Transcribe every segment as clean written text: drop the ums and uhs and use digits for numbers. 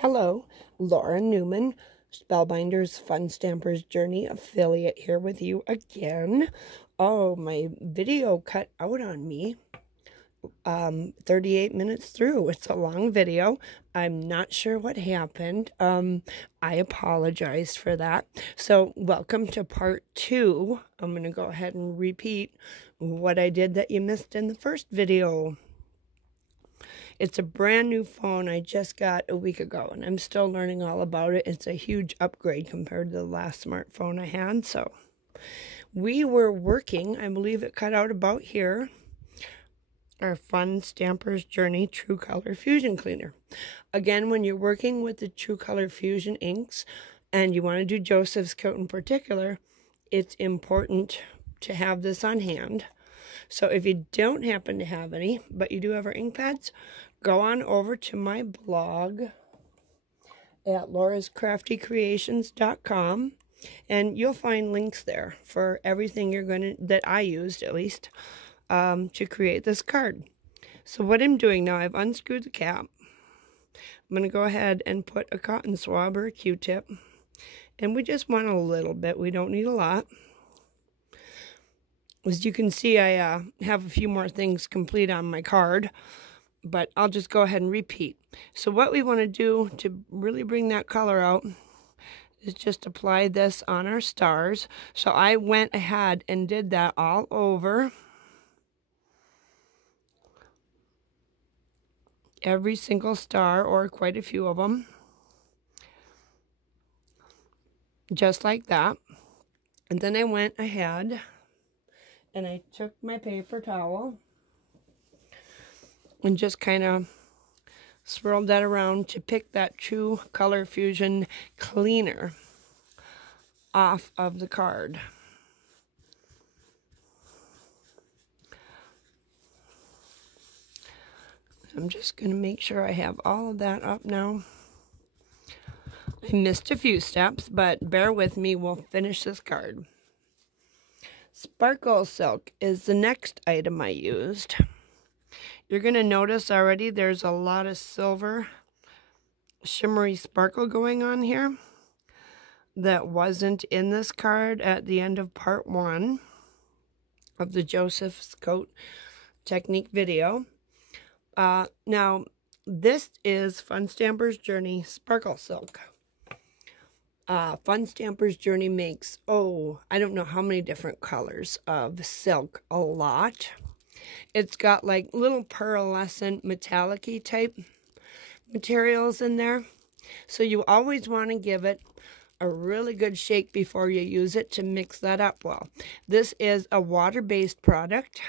Hello, Laura Newman, Spellbinders Fun Stampers Journey affiliate here with you again. Oh, my video cut out on me 38 minutes through. It's a long video. I'm not sure what happened. I apologize for that. So welcome to part 2. I'm going to go ahead and repeat what I did that you missed in the first video. It's a brand new phone I just got a week ago, and I'm still learning all about it. It's a huge upgrade compared to the last smartphone I had. So we were working, I believe it cut out about here, our Fun Stampers Journey True Color Fusion Cleaner. Again, when you're working with the True Color Fusion inks and you want to do Joseph's coat in particular, it's important to have this on hand. So if you don't happen to have any, but you do have our ink pads, go on over to my blog at laurascraftycreations.com, and you'll find links there for everything that I used at least to create this card. So what I'm doing now, I've unscrewed the cap. I'm going to go ahead and put a cotton swab or a Q-tip, and we just want a little bit. We don't need a lot. As you can see, I have a few more things complete on my card, but I'll just go ahead and repeat. So what we want to do to really bring that color out is just apply this on our stars. So I went ahead and did that all over every single star, or quite a few of them, just like that. And then I went ahead and I took my paper towel and just kind of swirled that around to pick that True Color Fusion cleaner off of the card. I'm just going to make sure I have all of that up now. I missed a few steps, but bear with me, we'll finish this card. Sparkle silk is the next item I used. You're going to notice already there's a lot of silver shimmery sparkle going on here that wasn't in this card at the end of part 1 of the Joseph's Coat Technique video. Now, this is Fun Stampers Journey Sparkle Silk. Fun Stampers Journey makes, I don't know how many different colors of silk, a lot. It's got like little pearlescent metallic-y type materials in there. So you always want to give it a really good shake before you use it to mix that up well. This is a water-based product.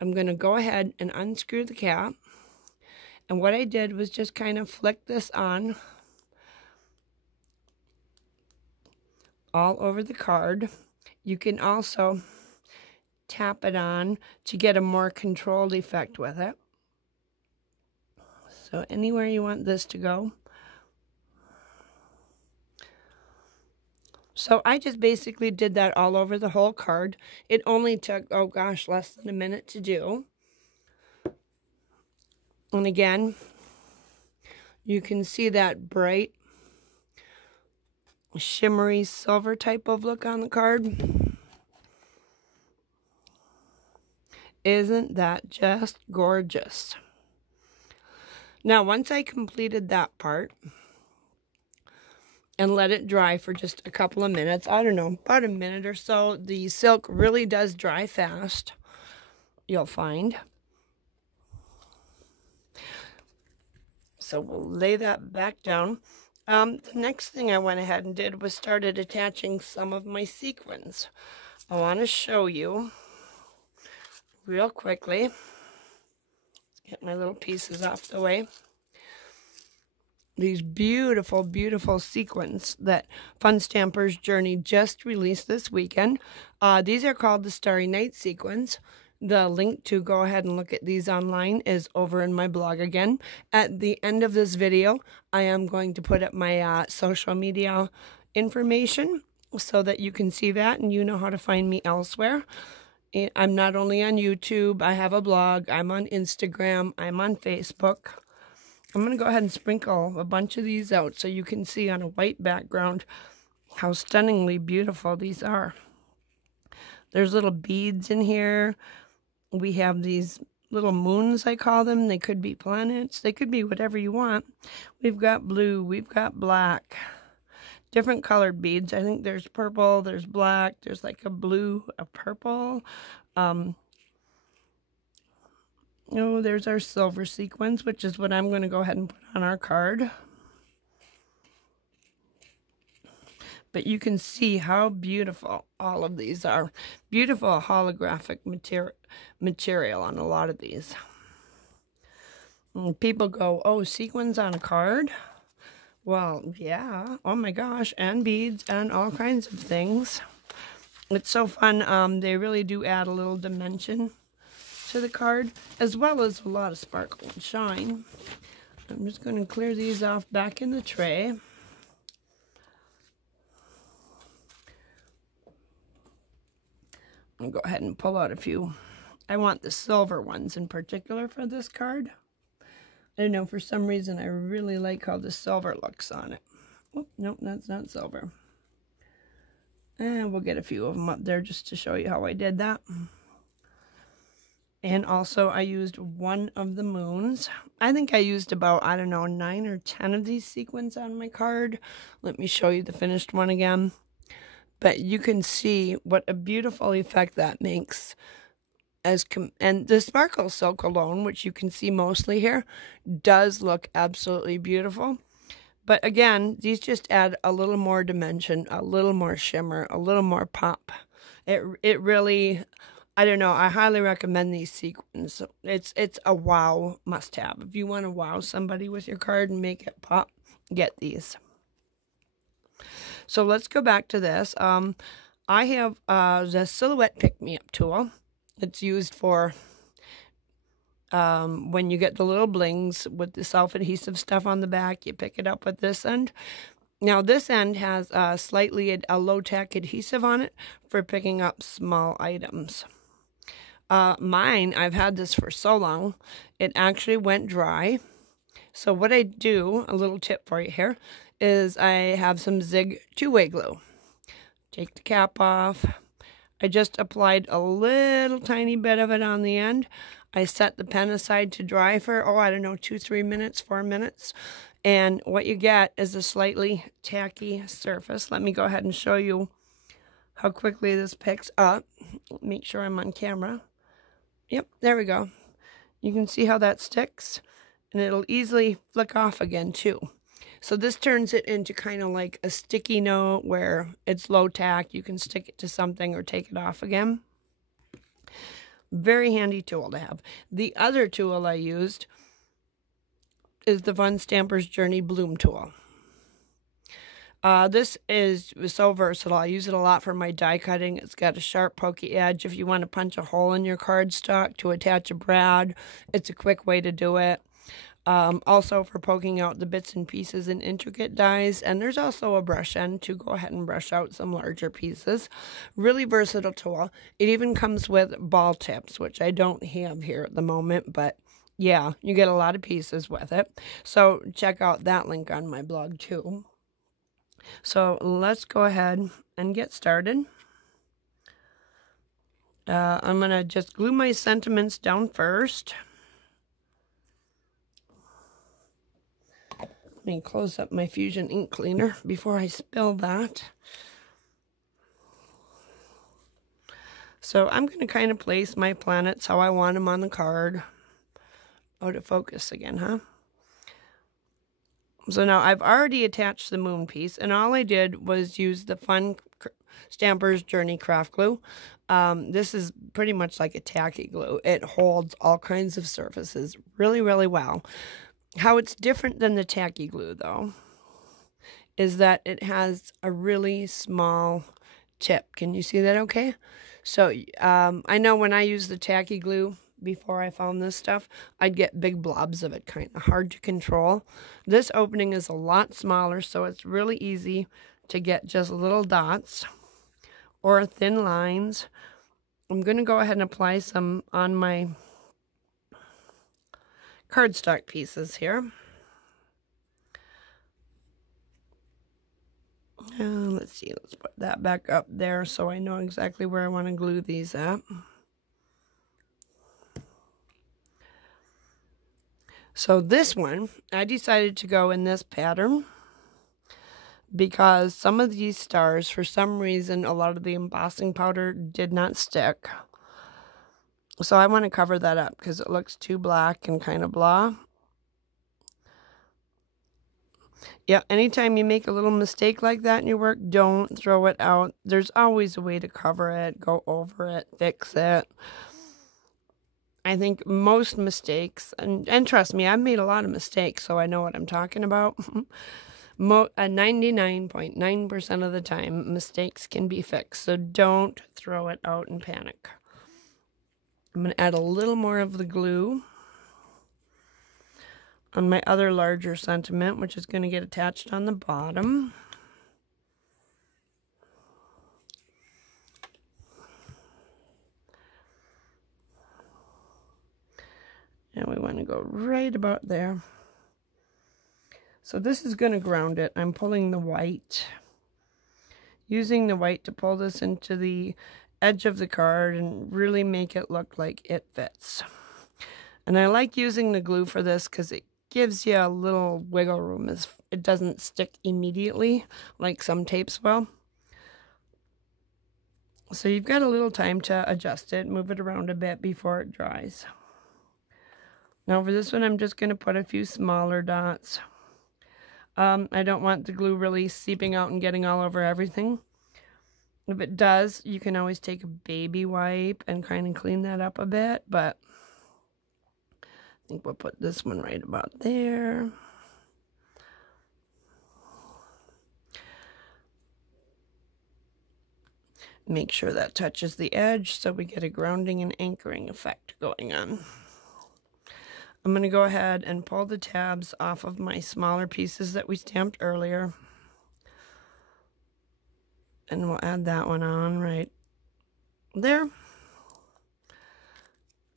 I'm going to go ahead and unscrew the cap. And what I did was just kind of flick this on all over the card. You can also tap it on to get a more controlled effect with it. So anywhere you want this to go. So I just basically did that all over the whole card. It only took, less than a minute to do. And again, you can see that bright shimmery silver type of look on the card. Isn't that just gorgeous? Now, once I completed that part and let it dry for just a couple of minutes, I don't know, about a minute or so, the silk really does dry fast, you'll find. So we'll lay that back down. The next thing I went ahead and did was started attaching some of my sequins. I want to show you real quickly. Let's get my little pieces off the way. These beautiful, beautiful sequins that Fun Stampers Journey just released this weekend. These are called the Starry Night sequins. The link to go ahead and look at these online is over in my blog again. At the end of this video, I am going to put up my social media information so that you can see that and you know how to find me elsewhere. I'm not only on YouTube, I have a blog, I'm on Instagram, I'm on Facebook. I'm going to go ahead and sprinkle a bunch of these out so you can see on a white background how stunningly beautiful these are. There's little beads in here. We have these little moons, I call them. They could be planets. They could be whatever you want. We've got blue. We've got black. Different colored beads. I think there's purple. There's black. There's like a blue, a purple. Oh, there's our silver sequins, which is what I'm going to go ahead and put on our card. But you can see how beautiful all of these are. Beautiful holographic material on a lot of these. And people go, oh, sequins on a card? Well, yeah. Oh my gosh. And beads and all kinds of things. It's so fun. They really do add a little dimension to the card, as well as a lot of sparkle and shine. I'm just going to clear these off back in the tray. I'll go ahead and pull out a few. I want the silver ones in particular for this card. I don't know, for some reason I really like how the silver looks on it. Oh, nope, that's not silver. And we'll get a few of them up there just to show you how I did that. And also I used one of the moons. I think I used about, I don't know, 9 or 10 of these sequins on my card. Let me show you the finished one again. But you can see what a beautiful effect that makes. And the sparkle silk alone, which you can see mostly here, does look absolutely beautiful. But again, these just add a little more dimension, a little more shimmer, a little more pop. It really, I don't know, I highly recommend these sequins. It's a wow must-have. If you want to wow somebody with your card and make it pop, get these. So let's go back to this. I have the Silhouette Pick-Me-Up tool. It's used for when you get the little blings with the self-adhesive stuff on the back. You pick it up with this end. Now this end has slightly a low-tack adhesive on it for picking up small items. Mine, I've had this for so long, it actually went dry. So what I do, a little tip for you here, is I have some Zig two-way glue. Take the cap off. I just applied a little tiny bit of it on the end. I set the pen aside to dry for, oh, I don't know, 2, 3 minutes, 4 minutes. And what you get is a slightly tacky surface. Let me go ahead and show you how quickly this picks up. Make sure I'm on camera. Yep, there we go. You can see how that sticks. And it'll easily flick off again, too. So this turns it into kind of like a sticky note where it's low tack. You can stick it to something or take it off again. Very handy tool to have. The other tool I used is the Fun Stamper's Journey Bloom tool. This is so versatile. I use it a lot for my die cutting. It's got a sharp, pokey edge. If you want to punch a hole in your cardstock to attach a brad, it's a quick way to do it. Also for poking out the bits and pieces in intricate dies. And there's also a brush end to go ahead and brush out some larger pieces. Really versatile tool. It even comes with ball tips, which I don't have here at the moment, but yeah, you get a lot of pieces with it. So check out that link on my blog too. So let's go ahead and get started. I'm going to just glue my sentiments down first. Let me close up my Fusion ink cleaner before I spill that. So I'm going to kind of place my planets how I want them on the card. Out of focus again, huh? So now I've already attached the moon piece, and all I did was use the Fun Stamper's Journey craft glue. This is pretty much like a tacky glue. It holds all kinds of surfaces really, really well. How it's different than the tacky glue, though, is that it has a really small tip. Can you see that okay? So I know when I used the tacky glue before I found this stuff, I'd get big blobs of it, kind of hard to control. This opening is a lot smaller, so it's really easy to get just little dots or thin lines. I'm going to go ahead and apply some on my cardstock pieces here. Let's see, let's put that back up there so I know exactly where I want to glue these at. So this one, I decided to go in this pattern because some of these stars, for some reason, a lot of the embossing powder did not stick. So I want to cover that up because it looks too black and kind of blah. Yeah, anytime you make a little mistake like that in your work, don't throw it out. There's always a way to cover it, go over it, fix it. I think most mistakes, and trust me, I've made a lot of mistakes, so I know what I'm talking about. 99.9% of the time, mistakes can be fixed, so don't throw it out and panic. I'm going to add a little more of the glue on my other larger sentiment, which is going to get attached on the bottom. And we want to go right about there. So this is going to ground it. I'm pulling the white, using the white to pull this into the edge of the card and really make it look like it fits. And I like using the glue for this because it gives you a little wiggle room. It doesn't stick immediately like some tapes will. So you've got a little time to adjust it, move it around a bit before it dries. Now for this one, I'm just going to put a few smaller dots. I don't want the glue really seeping out and getting all over everything. If it does, you can always take a baby wipe and kind of clean that up a bit, but I think we'll put this one right about there. Make sure that touches the edge so we get a grounding and anchoring effect going on. I'm going to go ahead and pull the tabs off of my smaller pieces that we stamped earlier. And we'll add that one on right there.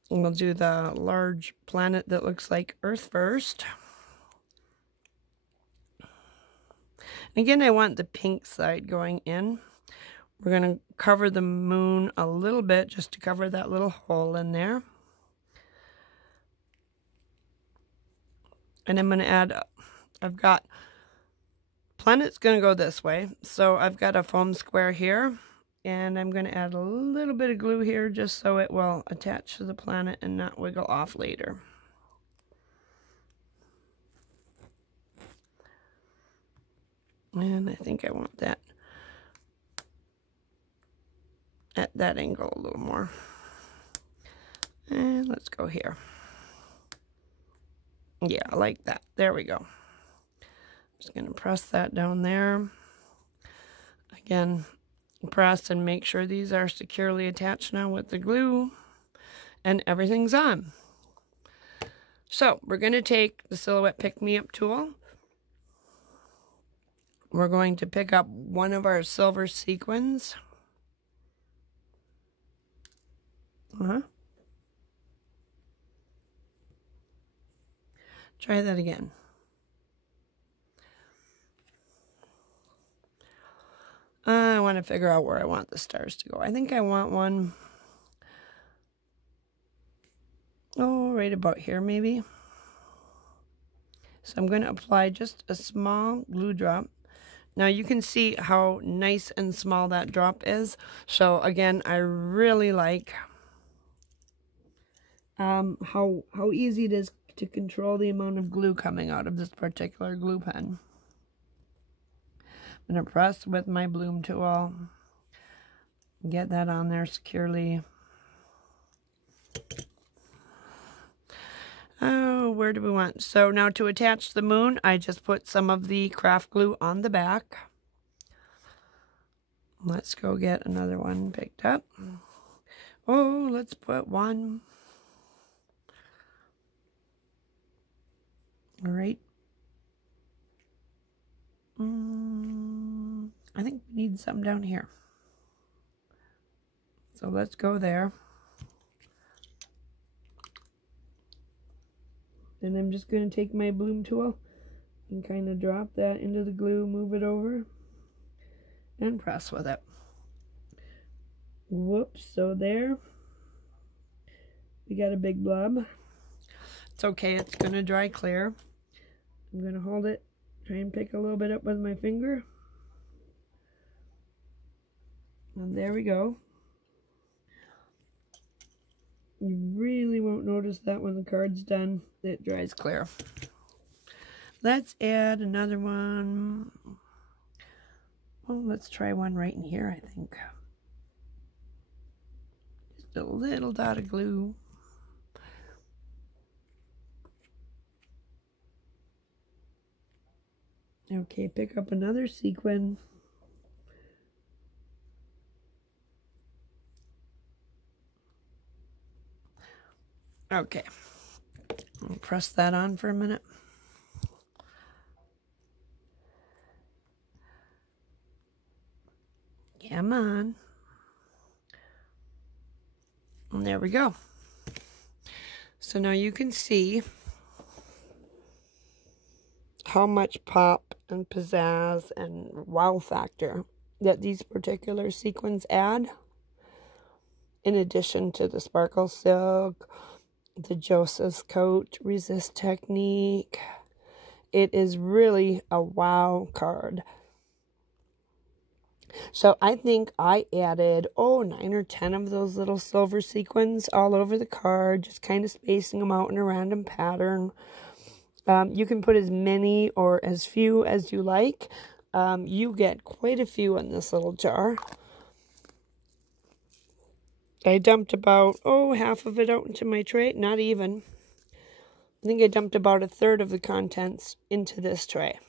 And we'll do the large planet that looks like Earth first. And again, I want the pink side going in. We're going to cover the moon a little bit just to cover that little hole in there. And I'm going to add, I've got, planet's going to go this way. So I've got a foam square here. And I'm going to add a little bit of glue here just so it will attach to the planet and not wiggle off later. And I think I want that at that angle a little more. And let's go here. Yeah, I like that. There we go. Just going to press that down there. Again, press and make sure these are securely attached now with the glue. And everything's on. So, we're going to take the Silhouette Pick Me Up tool. We're going to pick up one of our silver sequins. Try that again. I want to figure out where I want the stars to go. I think I want one, right about here maybe. So I'm going to apply just a small glue drop. Now you can see how nice and small that drop is. So again, I really like how easy it is to control the amount of glue coming out of this particular glue pen. I'm going to press with my bloom tool, get that on there securely. Oh, where do we want? So now to attach the moon, I just put some of the craft glue on the back. Let's go get another one picked up. Oh, let's put one. All right. I think we need some down here. So let's go there. And I'm just going to take my bloom tool and kind of drop that into the glue, move it over. and press with it. Whoops, so there. We got a big blob. It's okay, it's going to dry clear. I'm going to hold it, try and pick a little bit up with my finger. And there we go. You really won't notice that when the card's done. It dries clear. Let's add another one. Well, let's try one right in here, I think. Just a little dot of glue. Okay, pick up another sequin. Okay, I'll press that on for a minute. Come on. And there we go. So now you can see how much pop and pizzazz and wow factor that these particular sequins add, in addition to the sparkle silk, the Joseph's coat resist technique. It is really a wow card. So I think I added, 9 or 10 of those little silver sequins all over the card, just kind of spacing them out in a random pattern. You can put as many or as few as you like. You get quite a few in this little jar. I dumped about, half of it out into my tray. Not even. I think I dumped about 1/3 of the contents into this tray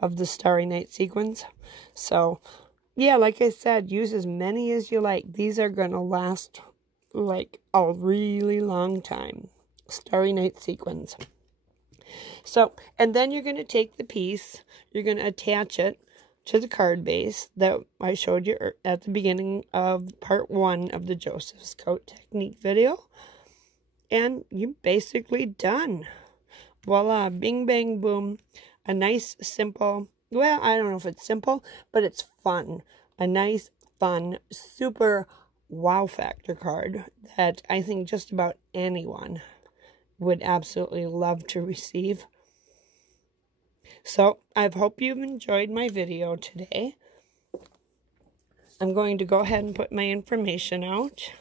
of the Starry Night sequins. So, yeah, like I said, use as many as you like. These are going to last, like, a really long time. Starry Night sequins. So, and then you're going to take the piece, you're going to attach it to the card base that I showed you at the beginning of part 1 of the Joseph's Coat Technique video. And you're basically done. Voila, bing, bang, boom. A nice, simple, well, I don't know if it's simple, but it's fun. A nice, fun, super wow factor card that I think just about anyone would absolutely love to receive. So, I hope you've enjoyed my video today. I'm going to go ahead and put my information out.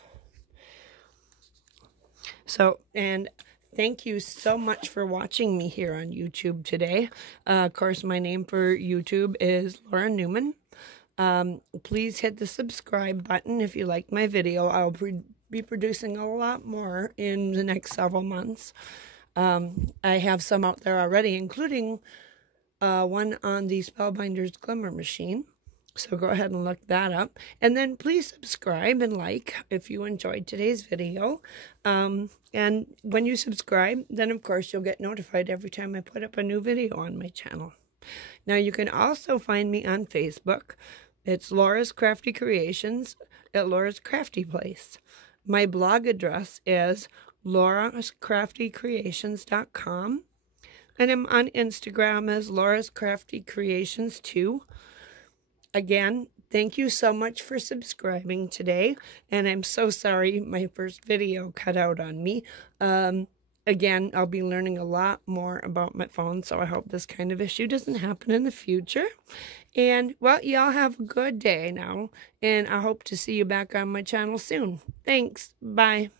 So, and thank you so much for watching me here on YouTube today. Of course, my name for YouTube is Laura Newman. Please hit the subscribe button if you like my video. I'll be producing a lot more in the next several months. I have some out there already, including one on the Spellbinders Glimmer Machine. So go ahead and look that up. And then please subscribe and like if you enjoyed today's video. And when you subscribe, then of course you'll get notified every time I put up a new video on my channel. Now you can also find me on Facebook. It's Laura's Crafty Creations at Laura's Crafty Place. My blog address is laurascraftycreations.com. And I'm on Instagram as Laura's Crafty Creations 2. Again, thank you so much for subscribing today. And I'm so sorry my first video cut out on me. Again, I'll be learning a lot more about my phone, so I hope this kind of issue doesn't happen in the future. And, well, y'all have a good day now. And I hope to see you back on my channel soon. Thanks. Bye.